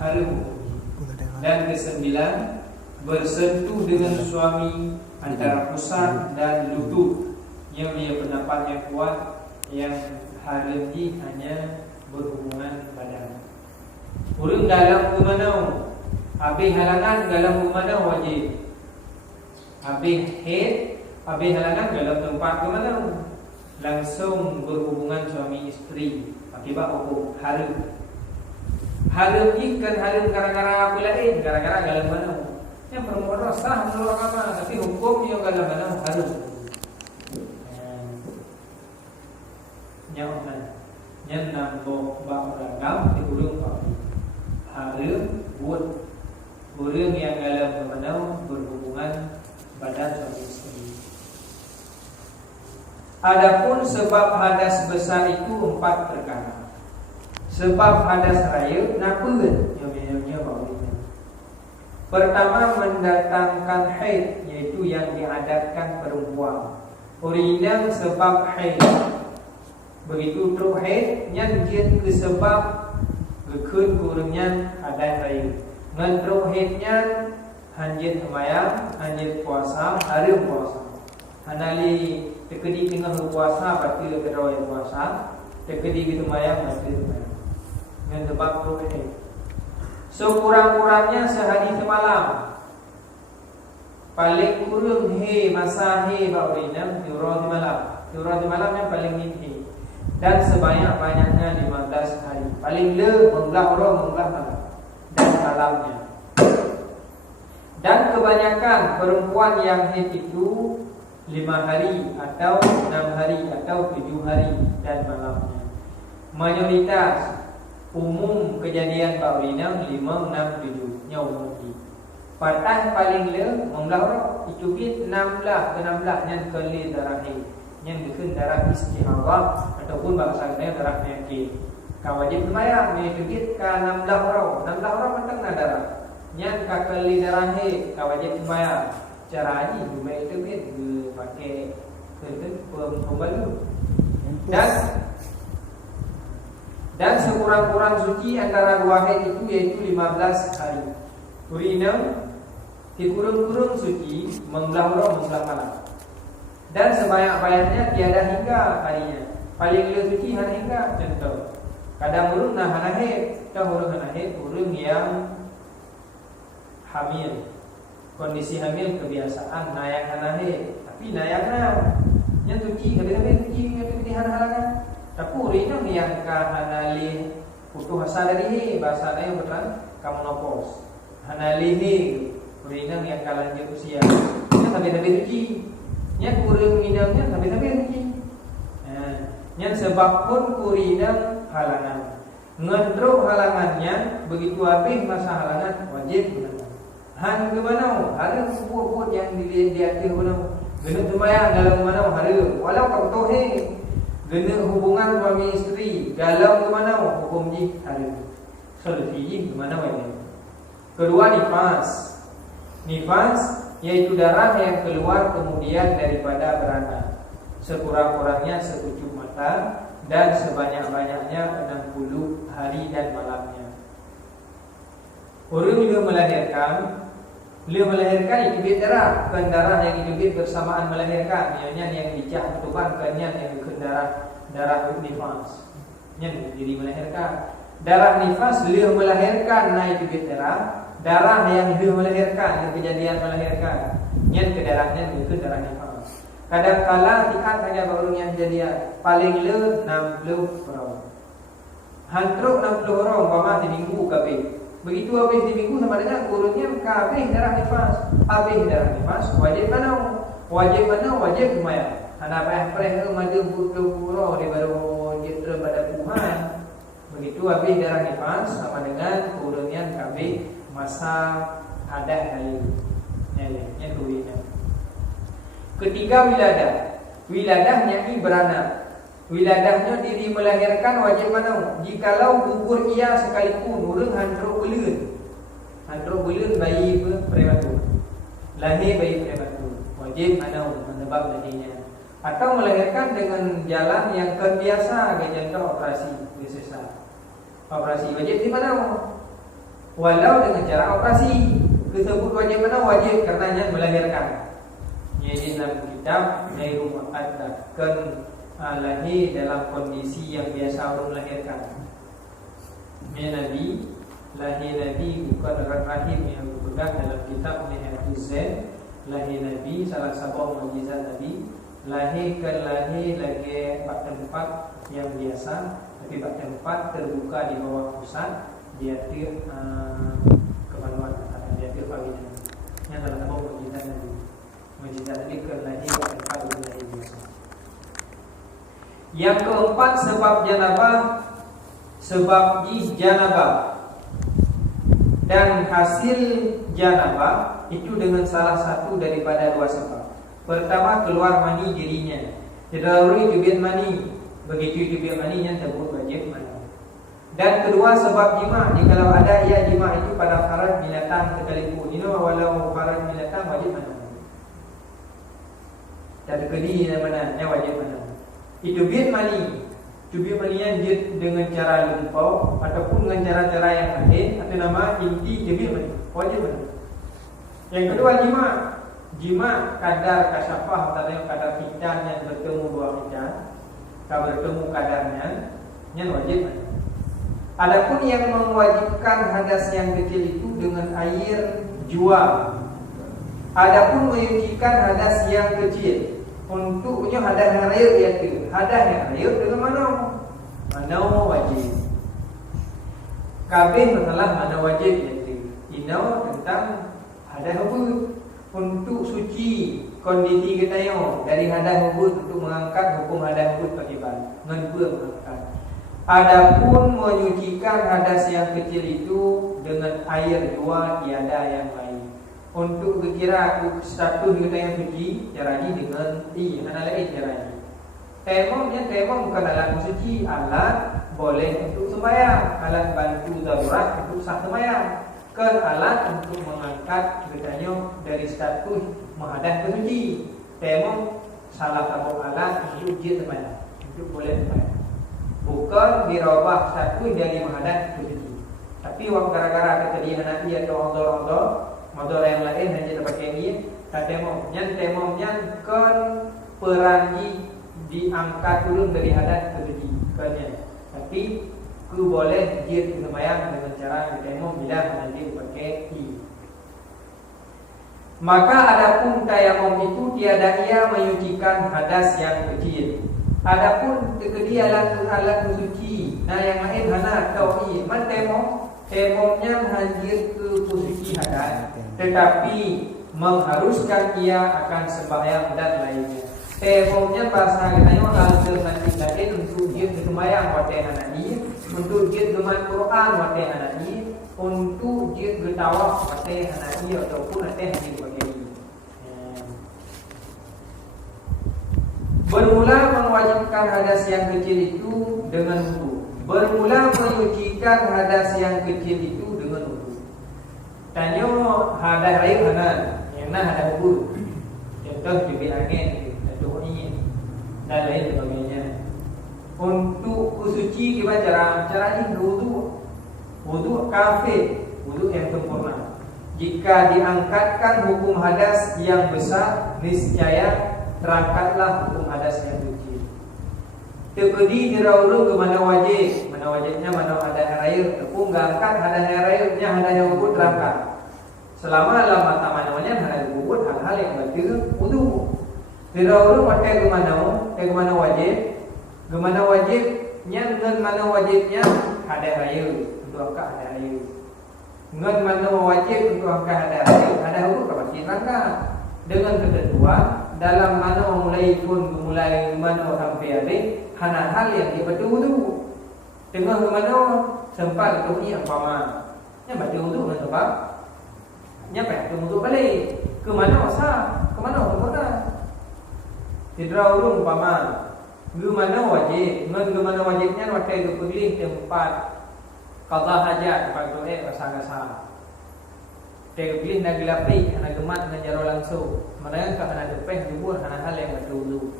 harum. Dan kesembilan, bersentuh dengan suami antara pusat dan lutut. Yang dia pendapat yang kuat, yang haram ni hanya berhubungan badan. Orang dalam ke mana, habis halangan dalam ke mana wajib. Habis head, habis halangan dalam tempat ke mana, langsung berhubungan suami isteri. Akibat hukum haram. Haram ni kan haram gara-gara apa lain, gara-gara dalam mana. Yang perempuan sah menurut agama, tapi hukum yang dalam mana haram. Yang nambah beragam di huruf haram buat orang yang dalam mana berhubungan badan suami isteri. Adapun sebab hadas besar itu 4 perkara. Sebab hadas raya napa yang baunya. Pertama, mendatangkan haid, iaitu yang diadatkan perempuan. Original sebab haid. Begitu teruk haid, yang dia ke sebab lekun kurangnya hadas raya. Ngan teruk haidnya hanjit semayang, hanjit puasa, haram puasa. Hanali tekedi tengah puasa, batil kerawai puasa. Tekedi kita mayang, batil semayang. Dengan sebab teruk haid. Sekurang-kurangnya sehari semalam. Paling kurang masa ba'urina Yurah di malam. Yurah di malam yang paling tinggi. Dan sebanyak-banyaknya 15 hari. Paling membelah orang, membelah malam. Dan malamnya. Dan kebanyakan perempuan yang haid itu 5 hari atau 6 hari atau 7 hari dan malamnya. Mayoritas umum kejadian ba'urina 5, 6, 7 nya umum ni. Patah paling membelah orang itu 16 ke 16 yang kali darah haid, yang bukan darah istihadah ataupun bahasanya darah penyakit. Kau wajib membayar ni itu ke 16 orang matang darah. Yang kali darah haid kau wajib membayar. Cara ni baik itu pakai pembalut. Dan sekurang-kurang suci antara 2 haid itu yaitu 15 hari. Urina dikurung-kurung suci membelah orang, membelah malam. Dan sebanyak-banyaknya tiada hingga harinya. Paling suci hana hingga. Contoh, kadang urung hana haid, urung hana haid, urung yang hamil. Kondisi hamil kebiasaan nayak hana haid, tapi nayaknya yang suci, kadang-kadang suci, kadang-kadang hana-hana. Tapi urina yang hanali putus asa dari bahasa yang betul kamu nopos. Hanali urina yang kalanjut usia. Yang tapi suci. Yang kurang minumnya tapi suci. Yang sebab pun urina halangan. Ngedruk halangannya begitu habis masa halangan wajib guna. Han ke mana? Harus buat yang dilihat guna. Guna sembahyang dalam mana harus. Walau kau tahu guna hubungan suami isteri dalam ke mana hukum ni harus. Solusi ke mana wajib. Kedua, nifas. Nifas yaitu darah yang keluar kemudian daripada beranak. Sekurang-kurangnya sepucuk mata dan sebanyak-banyaknya 60 hari dan malamnya. Orang bila melahirkan itu darah, bukan darah yang hidup bersamaan melahirkan. Ianya yang dicah betukan kanya yang darah nifas. Yang diri melahirkan. Darah nifas dia melahirkan naik hidup darah yang dia melahirkan, yang kejadian melahirkan. Yang ke darahnya itu darah nifas. Kadang-kala tiap hanya baru yang kejadian paling 60 orang. Hantruk 60 orang umpama di minggu kabeh. Begitu habis di minggu sama dengan kurunnya kabeh darah nifas. Habis darah nifas wajib mana? Wajib lumayan. Hana payah maju pura di baru jitra pada Tuhan. Begitu habis darah nifas sama dengan kurunnya kabeh masa adat kali. Yang tulisnya. Ketiga, wiladahnya ini beranak. Wiladahnya diri melahirkan wajib mana? Jikalau gugur ia sekalipun orang hantruk bulan bayi prematur. Lahir bayi prematur. Wajib mana menyebab lahirnya. Atau melahirkan dengan jalan yang terbiasa, contoh operasi sesar. Operasi wajib di mana? walau dengan cara operasi. Tersebut wajib mana? Wajib karenanya melahirkan. Jadi dalam kitab Nairu mengatakan lahir dalam kondisi yang biasa orang melahirkan. Nabi lahir Nabi bukan dengan rahim yang dipegang dalam kitab Nihayatul Zen. Lahir Nabi salah satu mukjizat Nabi. Lahir lagi pada tempat yang biasa, tapi pada tempat terbuka di bawah pusat diatir kemaluan atau diatir paginya. Yang salah satu mukjizat Nabi. Mukjizat Nabi lahir pada tempat yang lahir biasa. Yang keempat sebab janabah, sebab janabah dan hasil janabah itu dengan salah satu daripada dua sebab. Pertama, keluar mani dirinya. Daruri jubit mani. Begitu jubit mani yang tersebut wajib mani. Dan kedua, sebab jima. Jikalau ada ia jima itu pada faraj binatang sekalipun. Ini walau faraj binatang wajib mani. Tak kedi mana yang wajib mani. Itu jubit mani. Jubit mani yang dengan cara lumpau ataupun dengan cara-cara yang lain atau nama inti jubit mani. Wajib mani. Yang kedua, jima. Jima kadar kasyafah atau kadar hitan yang bertemu dua hitan, kalau bertemu kadarnya, yang wajib. Adapun yang mewajibkan hadas yang kecil itu dengan air jua. Adapun menyucikan hadas yang kecil, untuknya hadas yang air iaitu hadas yang air dengan mana? Mana wajib. Kabeh masalah mana wajib iaitu inau tentang hadas hubud. Untuk suci kondisi kita yang dari hadas hubud untuk mengangkat hukum hadas hubud pakiban ngenpur mengangkat. Adapun menyucikan hadas yang kecil itu dengan air jua tiada yang lain. Untuk berkira status kita yang suci caranya dengan mana lain caranya. Temom bukan alat suci, alat boleh untuk sembahyang, alat bantu darurat untuk sah sembahyang. Kan alat untuk mengangkat ceritanya dari status menghadap ke suci. Temong salah satu alat untuk ujian sembahyang, untuk boleh sembahyang. Bukan dirubah status dari menghadap ke suci. Tapi waktu gara-gara kata dia Hanafi atau modal yang lain hanya terpakai ini. Temongnya kan perangi diangkat turun dari hadap ke suci. Tapi ku boleh jid sembahyang dengan cara tayamum bila nanti dipakai i. Maka adapun tayamum itu tiada ia menyucikan hadas yang kecil. Adapun tekedi alat suci, nah yang lain hana atau i. Man tayamumnya hadir ke suci hadas, tetapi mengharuskan ia akan sembahyang dan lainnya. Tayamumnya bahasa kita alternatif lain untuk jid sembahyang wateh hana i. Untuk jid geman Quran wateh hanai, untuk jid getawaf wateh hanai ataupun wateh hadis bagi. Bermula mewajibkan hadas yang kecil itu dengan wudu. Bermula menyucikan hadas yang kecil itu dengan wudu. Tanya hadas lain mana? Yang nak hadas wudu. Contoh jubit angin, contoh ini dan lain sebagainya. Untuk kusuci gimana caranya? Wudu kafir, wudu yang sempurna. Jika diangkatkan hukum hadas yang besar, niscaya terangkatlah hukum hadas yang kecil. Tekedi diraulung ke mana wajibnya mana ada air, tepung angkat hadas airnya hadas yang wudu terangkat. Selama lama tamannya hadas wudu hal-hal yang batil wudu. Diraulung pakai ke mana wajib. Gemana wajibnya dengan mana wajibnya ada air untuk angkat ada air. Dengan mana wajib untuk angkat ada air, ada hukum kepastian angkat. Dengan ketentuan dalam mana mulai mana sampai habis hana hal yang dibaca wudu. Dengan mana sempat itu ni umpama. Yang baca wudu dengan sebab nyampe wudu balik. Ke mana masa? Ke mana sempurna? Tidak urung umpama. Gimana wajib? Gimana wajibnya waktu itu pilih tempat qada hajat tempat doa rasa-rasa. Pilih nak gelapi, nak gemat dengan jaro langsung. Mana yang nak depeh jubur hal-hal yang betul.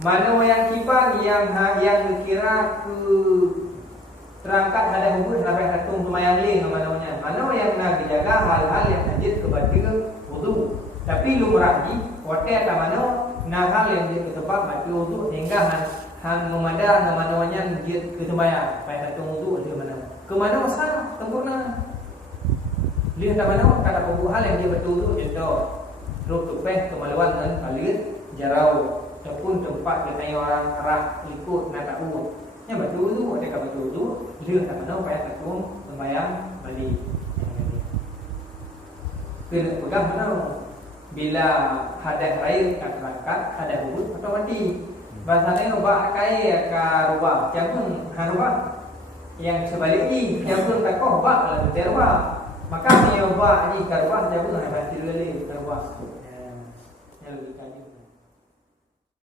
Mana yang kipang yang dikira ke terangkat ada hubur sampai hatung semayang leh Tapi lumrah di hotel tak mana nahal yang dia ke tempat mati wudu hingga han memandang namanya dia ke sembahyang pai satu wudu dia mana ke mana sah sempurna lihat tak mana kata pembuhal yang dia betul tu contoh ruk tupeh kemaluan dan alir jarau ataupun tempat dengan orang arah ikut nak tak urut yang betul tu ada kata betul tu lihat tak mana pai satu sembahyang balik kena pegang mana bila hadas air kat terangkat hadas urut atau mati bahasanya ubah kai ka rubah jangan harubah yang sebaliknya jangan tak kau ubah kalau terubah maka ni ubah ni ka rubah jangan habis lele ka rubah ya lebih kali